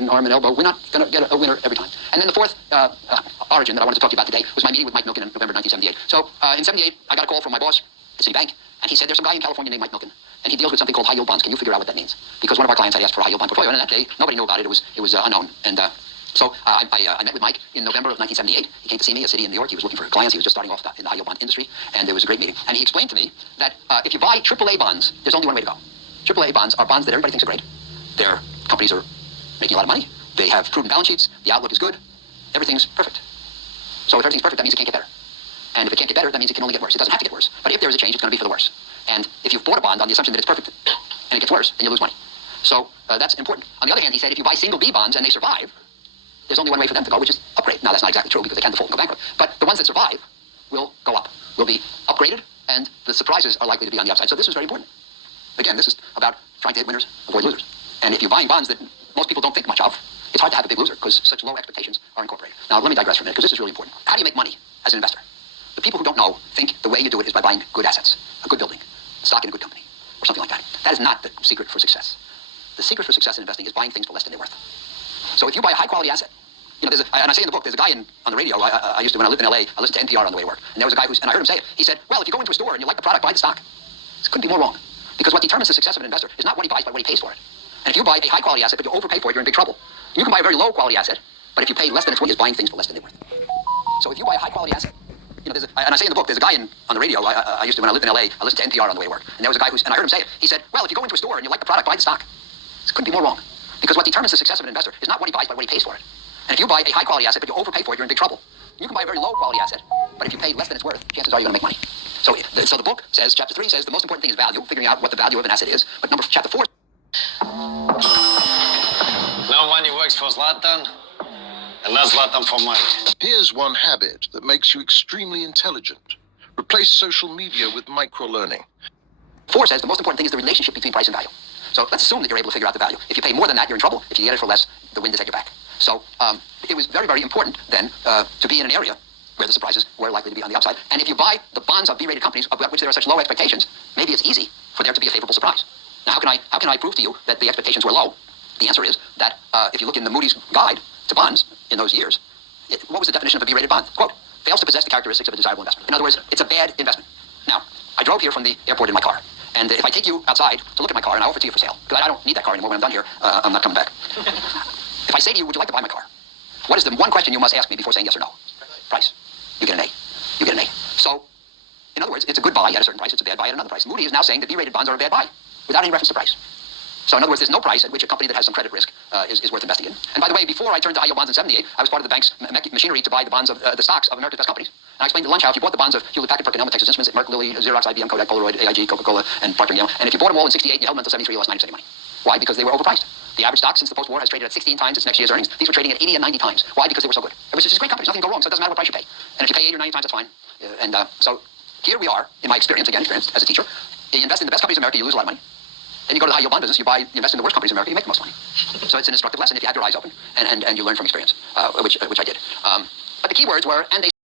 and arm and elbow. We're not going to get a winner every time. And then the fourth origin that I wanted to talk to you about today was my meeting with Mike Milken in November 1978. So in 78, I got a call from my boss at Citibank, and he said, there's some guy in California named Mike Milken, and he deals with something called high-yield bonds. Can you figure out what that means? Because one of our clients had asked for a high-yield bond portfolio, and in that day, nobody knew about it. It was unknown. And so I met with Mike in November of 1978. He came to see me at Citi in New York. He was looking for clients. He was just starting off in the high-yield bond industry, and it was a great meeting. And he explained to me that if you buy AAA bonds, there's only one way to go. AAA bonds are bonds that everybody thinks are great. Their companies are making a lot of money. They have prudent balance sheets. The outlook is good. Everything's perfect. So if everything's perfect, that means it can't get better. And if it can't get better, that means it can only get worse. It doesn't have to get worse. But if there's a change, it's going to be for the worse. And if you've bought a bond on the assumption that it's perfect and it gets worse, then you lose money. So that's important. On the other hand, he said if you buy single B bonds and they survive, there's only one way for them to go, which is upgrade. Now, that's not exactly true because they can default and go bankrupt. But the ones that survive will go up, will be upgraded, and the surprises are likely to be on the upside. So this is very important. Again, this is about trying to hit winners, avoid losers. And if you're buying bonds that most people don't think much of, it's hard to have a big loser because such low expectations are incorporated. Now, let me digress for a minute because this is really important. How do you make money as an investor? The people who don't know think the way you do it is by buying good assets, a good building, stock in a good company, or something like that. That is not the secret for success. The secret for success in investing is buying things for less than they're worth. So if you buy a high-quality asset, you know, and I say in the book, there's a guy on the radio. I used to, when I lived in LA, I listened to NPR on the way to work. And there was a guy and I heard him say it. He said, well, if you go into a store and you like the product, buy the stock. This couldn't be more wrong. Because what determines the success of an investor is not what he buys, but what he pays for it. And if you buy a high-quality asset, but you overpay for it, you're in big trouble. You can buy a very low-quality asset, but if you pay less than it's worth, is buying things for less than they're worth. So if you buy a high-quality asset, you know, and I say in the book, there's a guy on the radio. I used to, when I lived in LA, I listened to NPR on the way to work. And there was a guy and I heard him say it. He said, well, if you go into a store and you like the product, buy the stock. This couldn't be more wrong. Because what determines the success of an investor is not what he buys, but what he pays for it. And if you buy a high-quality asset, but you overpay for it, you're in big trouble. You can buy a very low-quality asset, but if you pay less than it's worth, chances are you're going to make money. So the book says, chapter 3 says, the most important thing is value, figuring out what the value of an asset is. But chapter 4... No money works for Zlatan, and not Zlatan for money. Here's one habit that makes you extremely intelligent. Replace social media with micro-learning. 4 says the most important thing is the relationship between price and value. So let's assume that you're able to figure out the value. If you pay more than that, you're in trouble. If you get it for less, the wind is at your back. So it was very, very important then to be in an area where the surprises were likely to be on the upside. And if you buy the bonds of B-rated companies, about which there are such low expectations, maybe it's easy for there to be a favorable surprise. Now, how can I prove to you that the expectations were low? The answer is that if you look in the Moody's guide to bonds in those years, what was the definition of a B-rated bond? Quote, fails to possess the characteristics of a desirable investment. In other words, it's a bad investment. Now, I drove here from the airport in my car. And if I take you outside to look at my car and I offer it to you for sale, because I don't need that car anymore when I'm done here, I'm not coming back. If I say to you, would you like to buy my car? What is the one question you must ask me before saying yes or no? Price. You get an A. You get an A. So, in other words, it's a good buy at a certain price, it's a bad buy at another price. Moody is now saying that B-rated bonds are a bad buy, without any reference to price. So in other words, there's no price at which a company that has some credit risk is worth investing in. And by the way, before I turned to high-yield bonds in 78, I was part of the bank's machinery to buy the bonds of the stocks of America's best companies. And I explained to lunch how if you bought the bonds of Hewlett-Packard, Perkin-Elmer, Texas Instruments, Merck, Lilly, Xerox, IBM, Kodak, Polaroid, AIG, Coca-Cola, and Procter & Gamble, and if you bought them all in 68 and you held them until 73, you lost 90% of your money. Why? Because they were overpriced. The average stock since the post-war has traded at 16 times its next year's earnings. These were trading at 80 and 90 times. Why? Because they were so good. It was just great companies. Nothing can go wrong, so it doesn't matter what price you pay. And if you pay 80 or 90 times, that's fine. So here we are, in my experience as a teacher. You invest in the best companies in America, you lose a lot of money. Then you go to the high-yield bond business, you invest in the worst companies in America, you make the most money. So it's an instructive lesson if you have your eyes open and you learn from experience, which I did. But the key words were, and they